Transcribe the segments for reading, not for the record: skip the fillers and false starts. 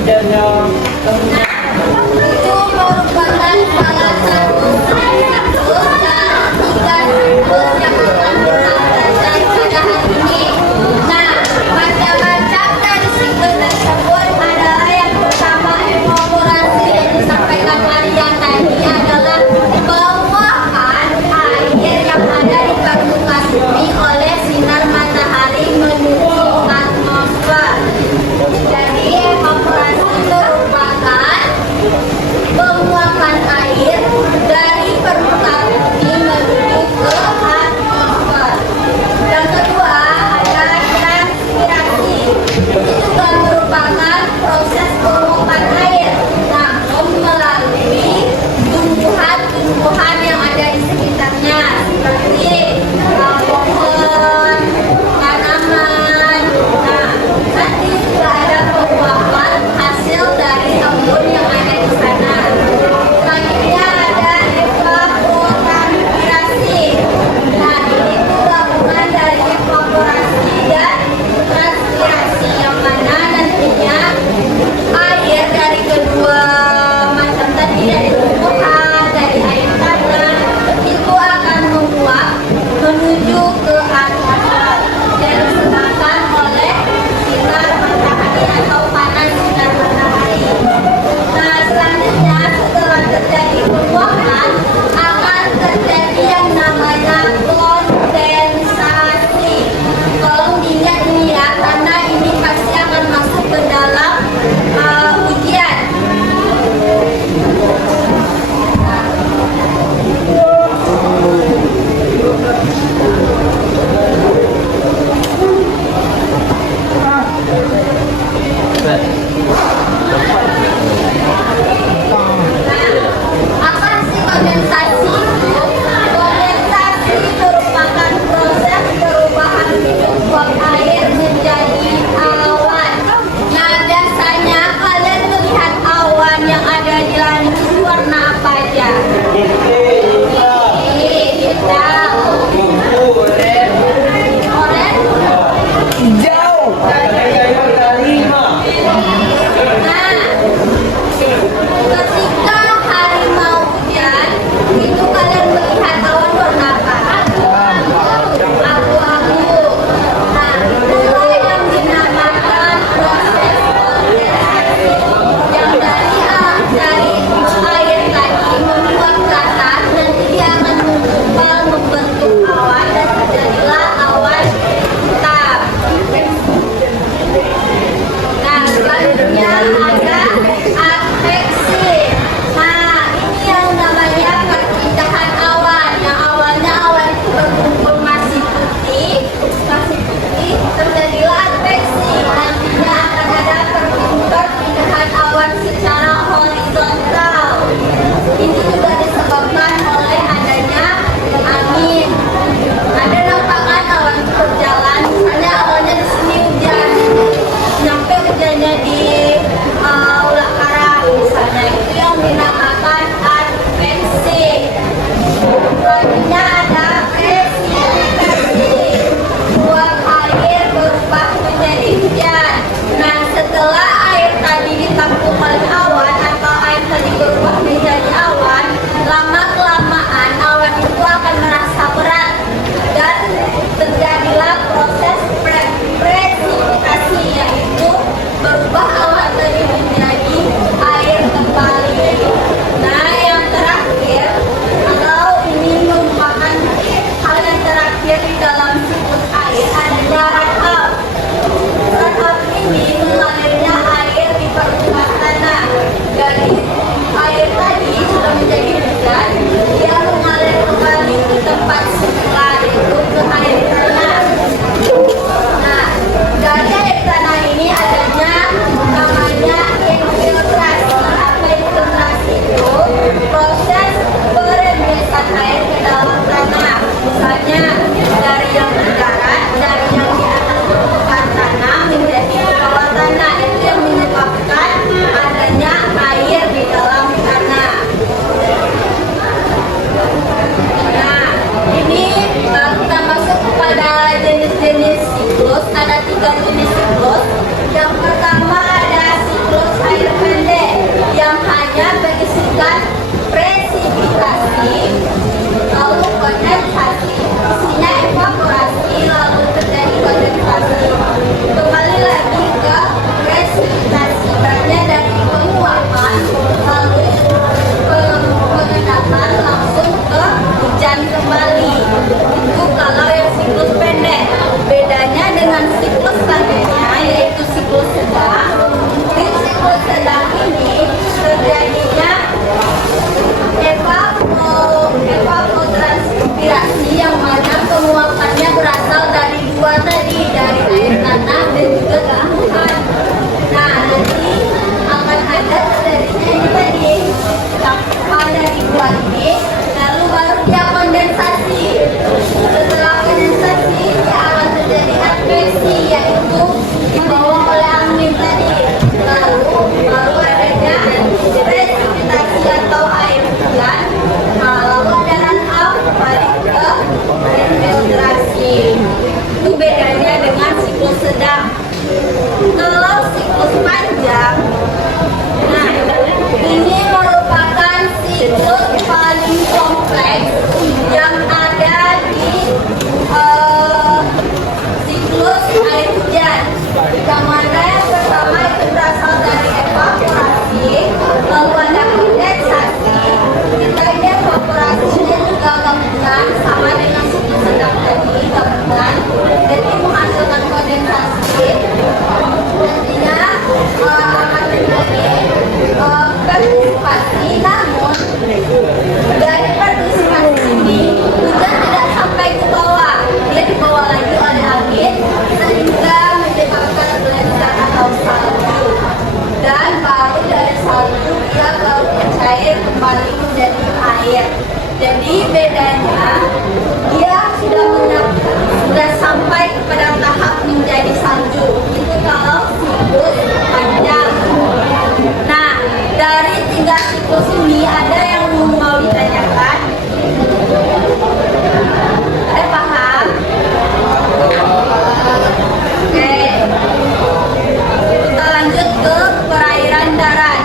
kerjanya. Itu merupakan salah satu siklus dari 3 siklus yang akan kita belajar pada hari ini. Nah, macam-macam dari siklus tersebut adalah yang pertama evaporasi yang disampaikan Maria tadi adalah penguapan air yang ada di permukaan bumi oleh sinar matahari menuju atmosfer. Jadi evaporasi merupakan berpartisipasi, namun dari partisipasi ini hujan tidak sampai ke bawah, dia dibawa lagi oleh angin sehingga menyebabkan gelombang atau salju, dan baru dari salju dia baru cair kembali menjadi air. Jadi bedanya dia sudah sampai kepada tahap menjadi salju. Itu kalau siklus panjang. Nah, dari 3 siklus ini ada yang mau ditanyakan? Paham? Oke. Kita lanjut ke perairan darat.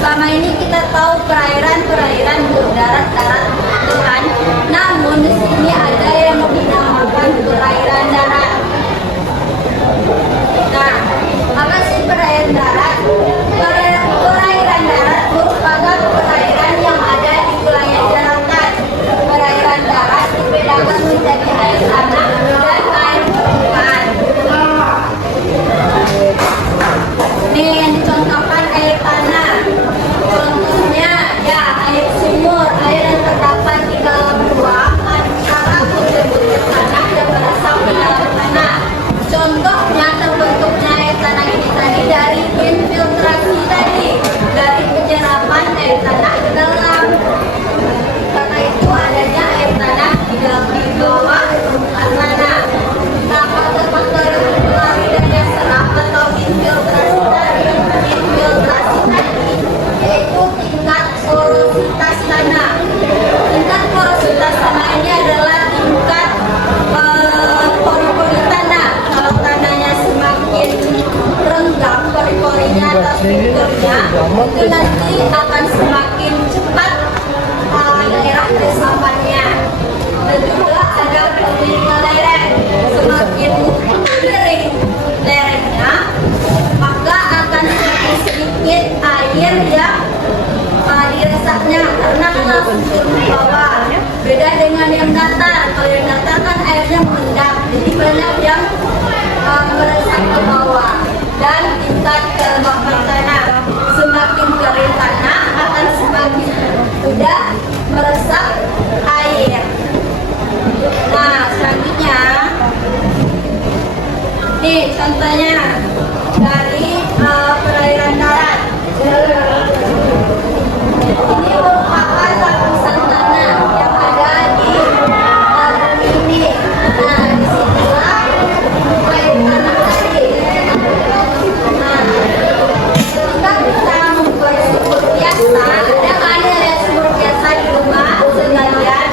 Selama ini kita tahu perairan darat-darat kan. Namun di sini ada yang dinamakan perairan darat. Nah, apa sih perairan darat? Perairan darat merupakan perairan yang ada di wilayah daratan. Perairan darat dibedakan menjadi air tanah dan air permukaan. Ini yang dicontohkan air tanah. Contohnya ya air sumur, air yang terdapat di dalam ruang antara butir-butir tanah yang berasal di dalam tanah. Contohnya terbentuknya air tanah ini tadi dari infiltrasi tadi, dari penyerapan air tanah ke dalam. Karena itu adanya air tanah di bawah permukaan tanah. Nah, faktor-faktor yang mempengaruhi daya serap atau infiltrasi tadi yaitu tingkat porositas tanah. Tingkat porositas tanah ini adalah tingkat pori-pori tanah. Kalau tanahnya semakin renggang pori-porinya atau strukturnya, itu nanti akan semakin cepat daerah resapannya. Dan juga ada fenomena lereng. Semakin kering lerengnya, maka akan semakin sedikit air yang diresapnya karena langsung turun ke bawah. Beda dengan yang datar. Kalau yang datar kan airnya mengendap, jadi banyak yang meresap ke bawah. Dan tingkat kelembapan tanah, semakin kering tanah akan semakin mudah meresap air. Nah, selanjutnya nih contohnya dari perairan darat. Ini merupakan lapisan tanah yang ada di bumi ini. Nah, disinilah air tanah tadi. Nah, ketika kita membuat sumur biasa, ada kan yang sumur biasa di rumah sekalian.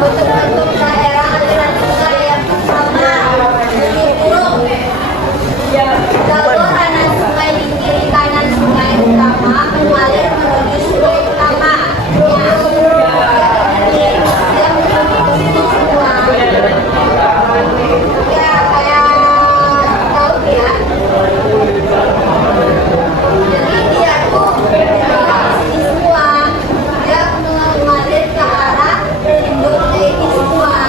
Untuk daerah aliran sungai yang sama lebih buruk. Jalur kanan sungai di kiri kanan sungai utama mengalir menuju sungai utama. Yang menuju semua. Ya kayak tahu ya. Jadi dia tuh sini semua, dia mengalir ke arah induknya ini semua.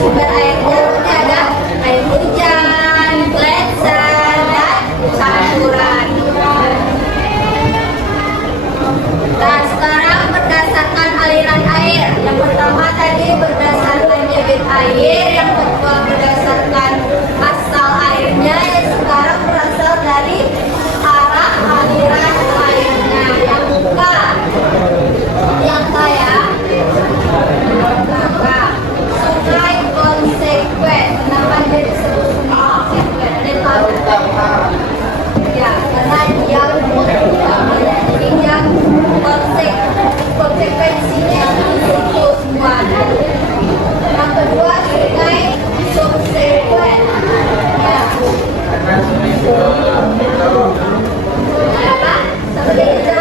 sumber air jalurnya ada air hujan, gletser, dan campuran. Nah, sekarang berdasarkan aliran air. Yang pertama tadi berdasarkan debit air, yang kedua berdasarkan asal airnya, yang sekarang berasal dari arah aliran airnya. Yang buka, yang kaya, maka sungai konsekuen. Kenapa dia disebut sungai konsekuen? Dia tahu? Ya, karena dia jadi dia konsekuensinya itu semua. Yang kedua sungai subsekuen. Ya. Apa? Seperti itu.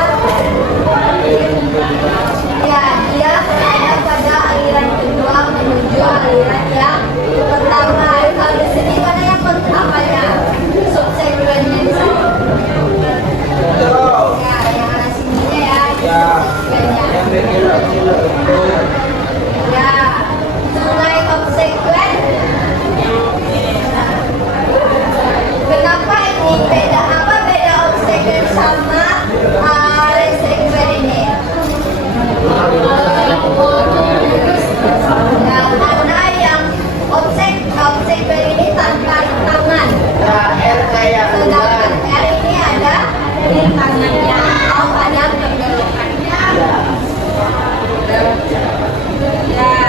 Ya, dia berada pada aliran kedua menuju aliran yang pertama. Kalau di sini mana yang apanya? Subsekuennya di sini. Ya, yang ada sininya ya. Ya, sungai konsekuen. Kenapa ini beda? Apa beda konsekuen sama resekuen ini? Ya, karena yang konsekuen ini tanpa tangan. Sedangkan R ini ada di tangannya. Oh, ada pengelukannya. Ya.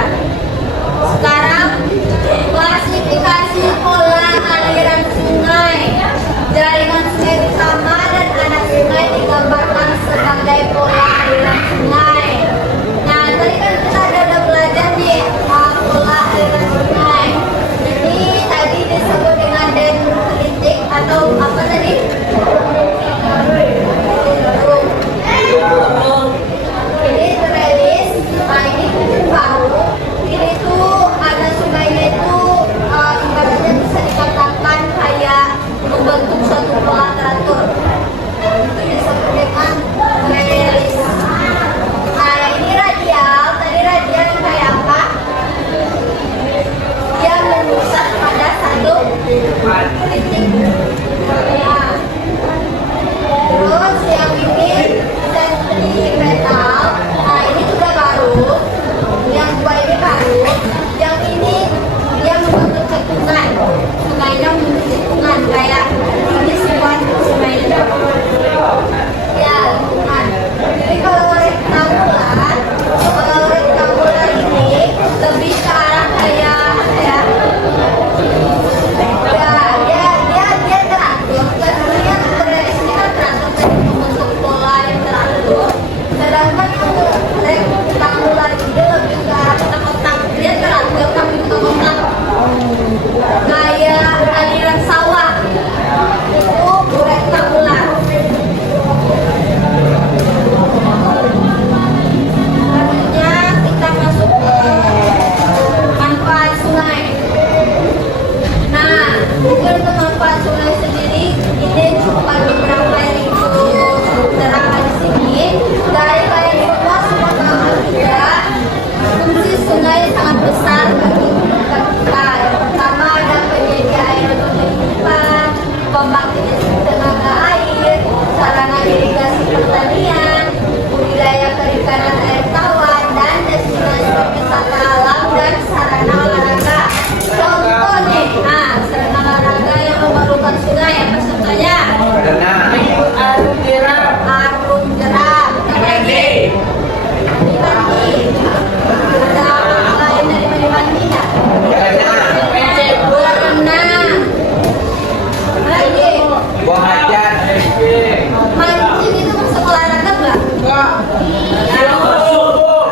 Sekarang klasifikasi pola aliran sungai. Jaringan sungai utama dan anak sungai digambarkan sebagai pola aliran sungai. Nah, tadi kan kita udah belajar nih pola aliran sungai. Ini tadi disebut dengan dendritik atau apa tadi? Ini terelis, nah ini baru. Ini tuh ada sungainya itu ibaratnya bisa dikatakan kayak membentuk suatu pola teratur. Itu disebut dengan terelis. Nah ini radial, tadi radial yang kayak apa? Dia memusat pada satu titik. Nah, terus yang ini sentripetal. Nah ini juga baru. Yang dua ini baru. Yang ini dia membentuk cekungan. Sungainya membentuk cekungan kayak ini sebuah sungainya. Ya, lingkungan. Jadi kalau rektangular ini lebih ke arah kayak ya. Dia teratur. Kemudian terelis ini kan teratur dari membentuk pola yang teratur. Sedangkan untuk rektangular ini lebih ke arah kotak-kotak. Dia teratur tapi kotak-kotak. Kayak aliran sawah. Itu rektangular. Selanjutnya kita masuk ke manfaat sungai. Nah, mungkin untuk manfaat sungai sendiri ini cuma beberapa yang itu terangkan di sini. Dari kalian semua tahu juga fungsi sungai sangat besar bagi kita. Yang pertama ada penyedia air untuk kehidupan, pembangkit tenaga air, sarana irigasi pertanian, budidaya perikanan air tawar, dan destinasi wisata alam dan sarana olahraga. Contoh nih, sarana olahraga yang memerlukan sungai apa contohnya? Arum jeram. Mandi. Ada apa lain dari mandi ya? Berenang. Lagi. Mancing itu masuk olahraga nggak?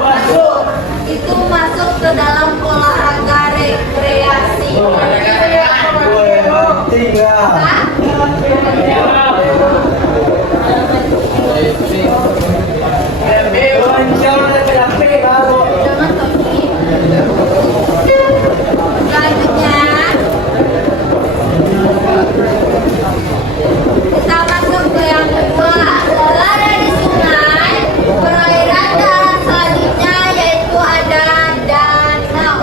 Masuk. Itu masuk ke dalam olahraga rekreasi. Hah? Jangan pergi. Selanjutnya kita masuk ke yang kedua adalah dari sungai perairan darat selanjutnya yaitu ada danau.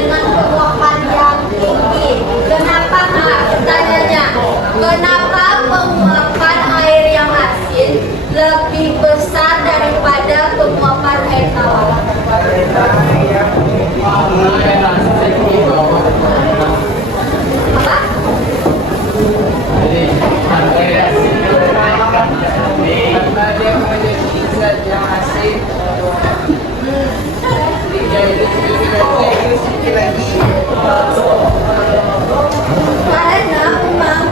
dengan penguapan yang tinggi. Kenapa Kak? Pertanyaannya, kenapa penguapan air yang asin lebih besar daripada penguapan air tawar? Apa? Karena memang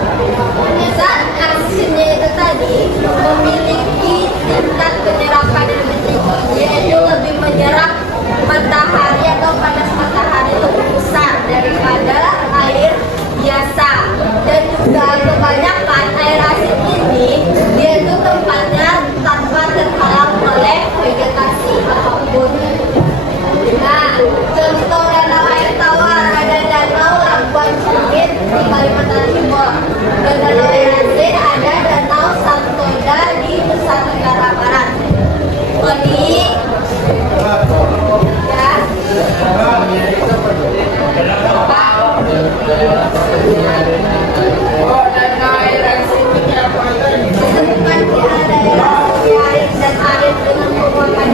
zat asinnya itu tadi memiliki tingkat penyerapan yang tinggi, yaitu lebih menyerap matahari atau panas matahari lebih besar daripada air biasa. Dan juga kebanyakan air asin ini dia itu tempatnya tanpa terhalang oleh vegetasi apapun. Nah, contoh danau air tawar ada danau Labuan Singit di Kalimantan Timur. Dan danau air asin ada danau Santoda di Nusa Tenggara Barat. Koni, ya. Ditemukan di daerah air dan air dengan penguapan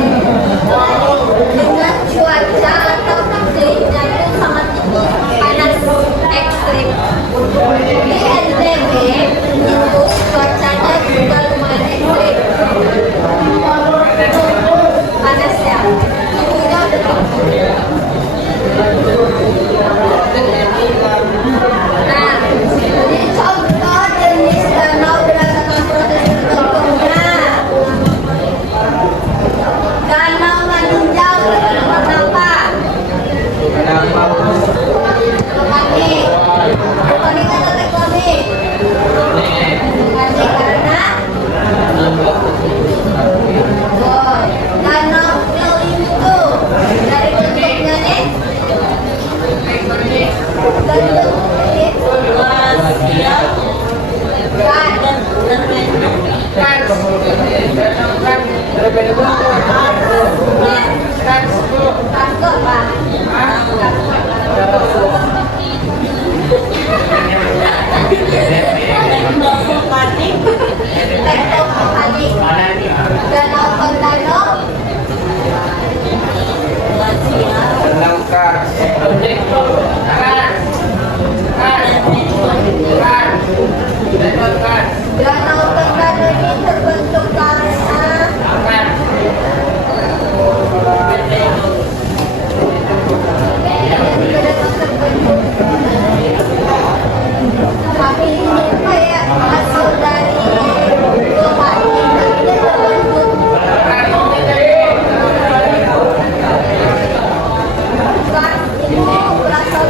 dengan cuaca atau iklimnya itu sangat tinggi, panas ekstrim. Di NTB itu cuacanya juga lumayan ekstrim, panas ya, suhunya udah tinggi. Nah, ini contoh jenis danau berdasarkan proses terbentuknya. Danau Maninjau berbentuk apa? Tektonik. Tektonik atau tektonik? Tektonik karena danau Melintu dari bentuknya nih. Dari bentuknya Danau Tondano. Danau Tondano ini terbentuk karena tapi ini kayak hasil dari gempa dia terbentuk. Bukan, itu berasal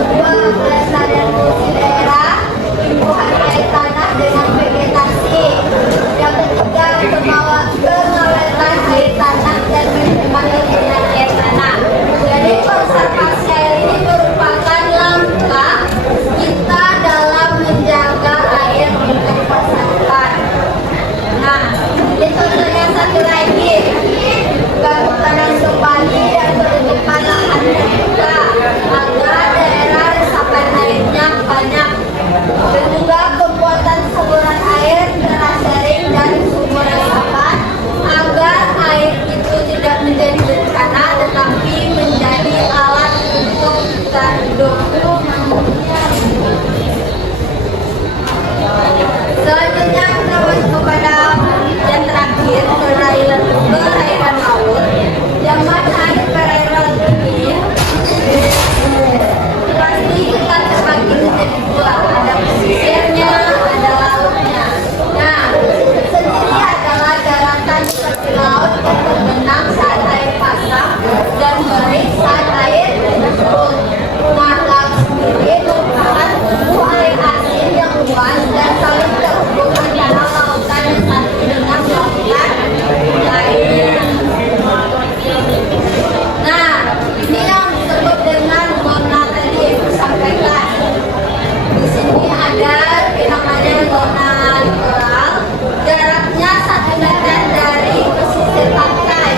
kedua, pelestarian fungsi daerah, tumbuhan air tanah dengan vegetasi. Yang ketiga, pengawetan air tanah dan manajemen lingkungan air tanah. Jadi konservasi air ini merupakan langkah kita dalam menjaga air untuk masa depan. Nah, itu yang satu lagi, kehutanan kembali dan penutupan lahan terbuka agar daerah resapan airnya banyak, dan juga pembuatan saluran air terasering dari sumber resapan agar air itu tidak menjadi bencana tetapi menjadi alat untuk kita hidup. Selanjutnya kita masuk kepada yang terakhir, perairan laut. Yang mana air perairan ini pasti kita terbagi menjadi dua, ada pesisirnya, ada lautnya. Nah, sendiri adalah daratan seperti laut yang terbenam saat air pasang dan kering saat air surut. Nah, laut sendiri merupakan tumbuh air asin yang luas dan saling terhubung antara lautan yang satu dengan lautan lainnya. Nah, ini yang disebut dengan zona tadi yang disampaikan. Di sini ada namanya zona litoral, jaraknya 1 meter dari pesisir pantai.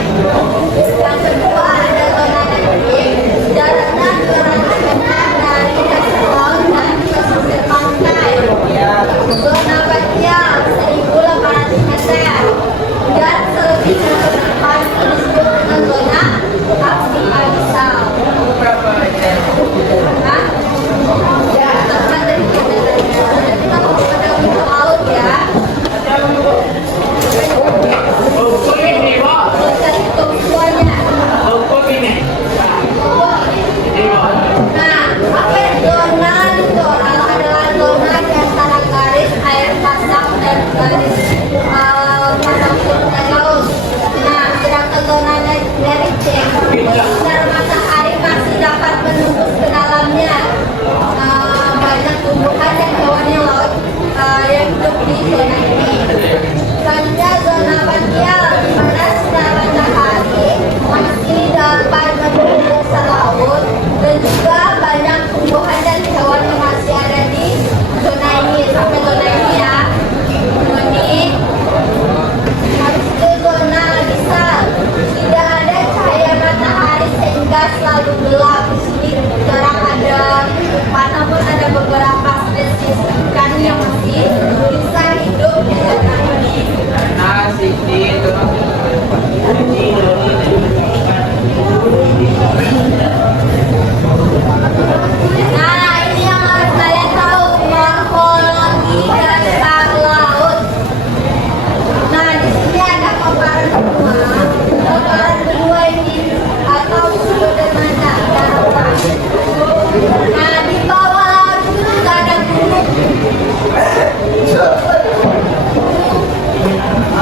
Yang kedua ada zona landing, jaraknya 200 meter dari dasar laut dan pesisir pantai. Zona bagian 1.800 meter dan selebihnya ke depan disebut dengan zona abisan. Nah, ya, teman dari kita tadi kita mau pada untuk laut ya. Kita hitung semuanya. Nah, apa zona litoral adalah zona di antara garis air pasang dan garis pasang surut laut. Nah, sedangkan zona landing, sinar matahari masih dapat menembus ke dalamnya. Banyak tumbuhan dan hewan yang laut yang hidup di zona ini. Selanjutnya zona bagian, di mana sinar matahari masih dapat menembus ke laut dan juga banyak tumbuhan dan hewan yang masih ada di zona ini sampai zona ini ya. Ini habis itu zona abyssal, tidak ada cahaya matahari sehingga selalu gelap. Di sini jarang ada kehidupan, namun ada beberapa spesies ikan yang masih bisa hidup di zona ini. Nah, ini yang harus kalian tahu, morfologi dasar laut. Nah, di sini ada paparan benua. Paparan benua ini atau disebut dengan daratan. Nah, di bawah laut itu juga ada gunung.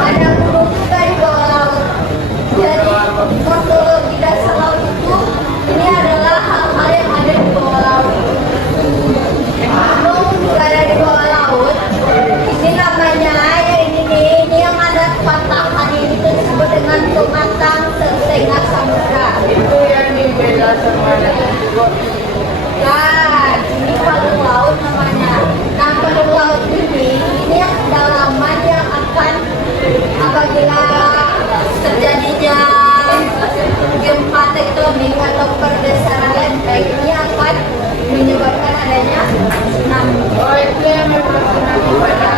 Ada gunung juga di bawah laut. Jadi morfologi dasar laut itu ini adalah hal-hal yang ada di bawah laut. Gunung juga ada di bawah laut. Ini namanya ini yang ada patahan ini disebut dengan pematang setengah samudra. Itu yang dibela sama Nah, ini palung laut namanya. Nah, palung laut ini yang kedalaman yang akan apabila terjadinya gempa tektonik atau pergeseran lempeng ini akan menyebabkan adanya tsunami. Oh, itu yang memang tsunami pada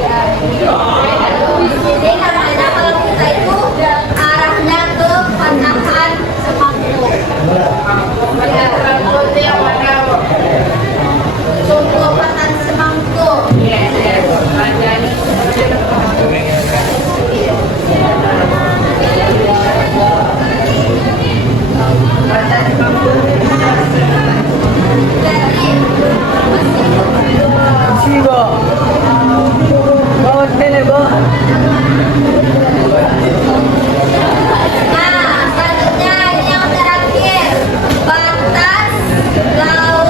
Ya, di sini namanya kalau kita itu arahnya ke patahan semangkuk. Ya, itu yang mana? contoh patahan semangkuk. Yes. Nah, selanjutnya ini yang terakhir, batas laut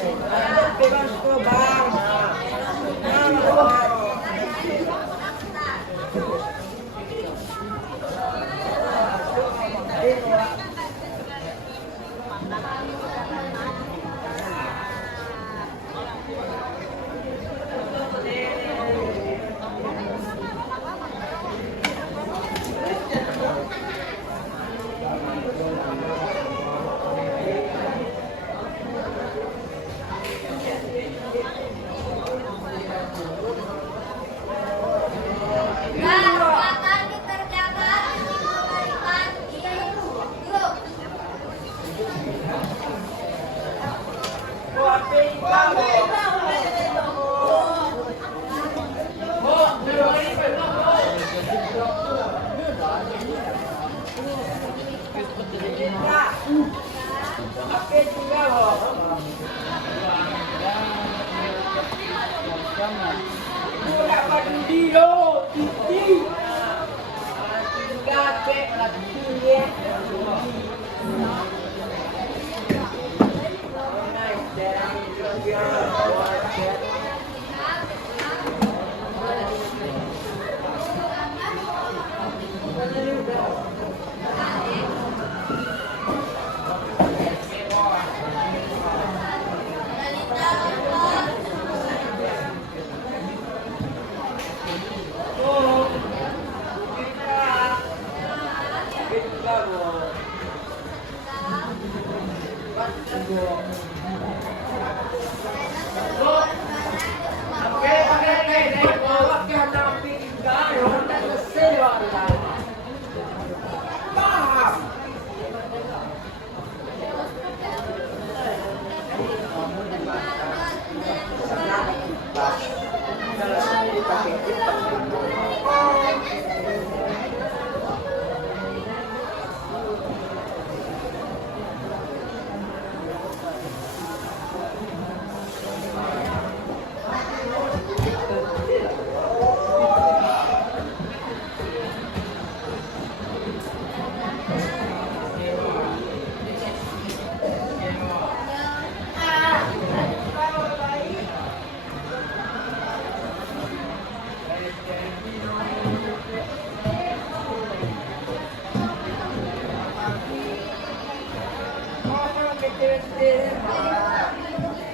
Bebas ko bang? akan dikerjakan memberikan grup.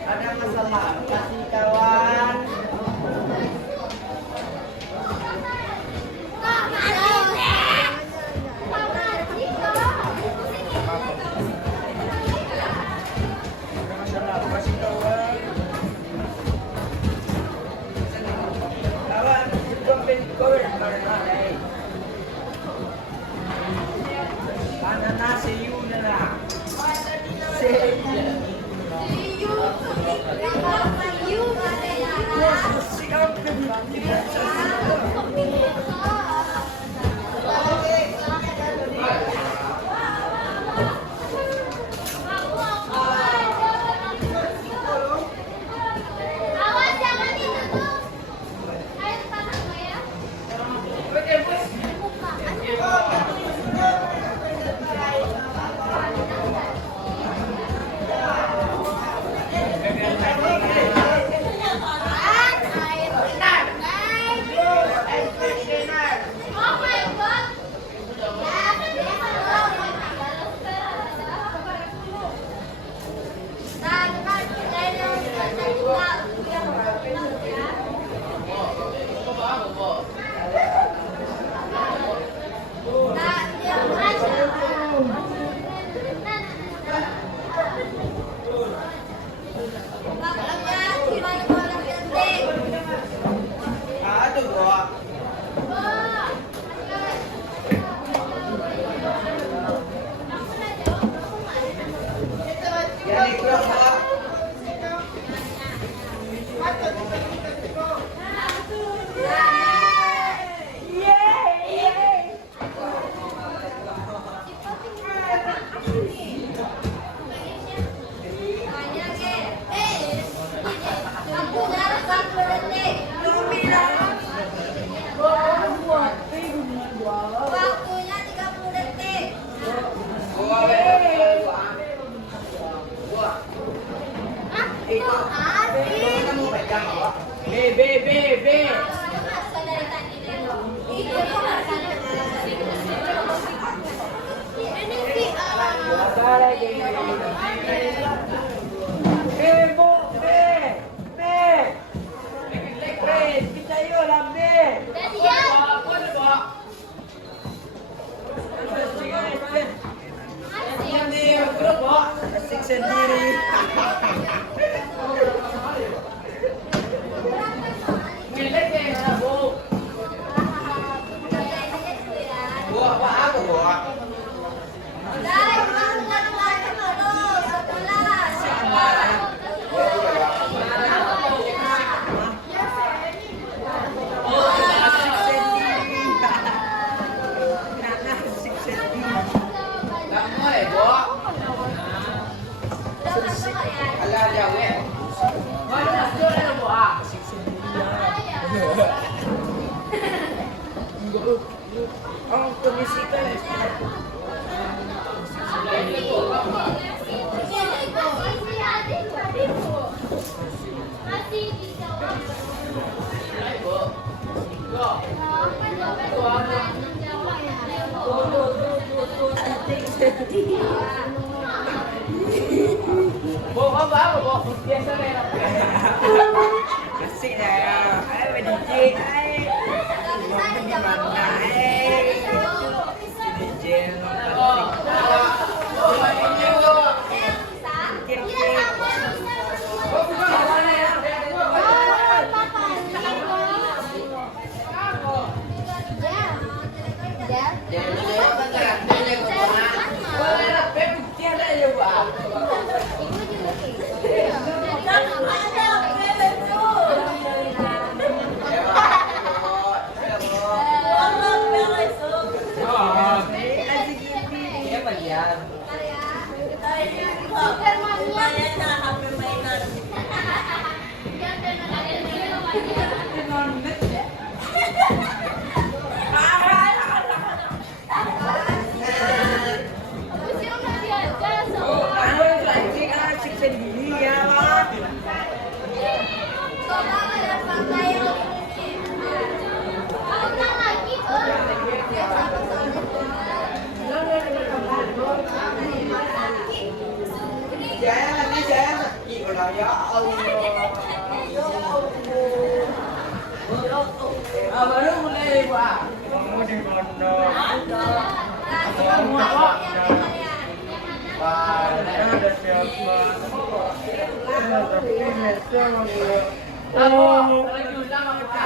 Ada masalah kasih kawan. Kasih kawan. Kawan, jemput kau mana? Mana nasi you na? Awas jangan ditutup. Air panas nggak ya? Air. Asik sendiri. Oh, komisi ka Kasih dah. Ay, DJ. Ay. Di mana? DJ. Baru mulai Pak. Kamu di mana? Ada siapa? Lagi ulang apa?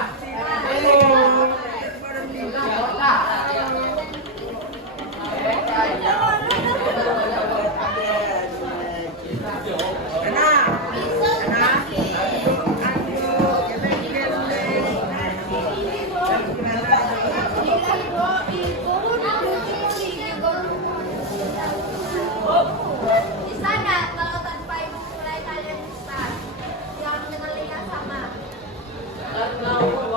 Di sana, kalau tanpa ibu mulai kalian start, yang mengenalinya sama. Betul.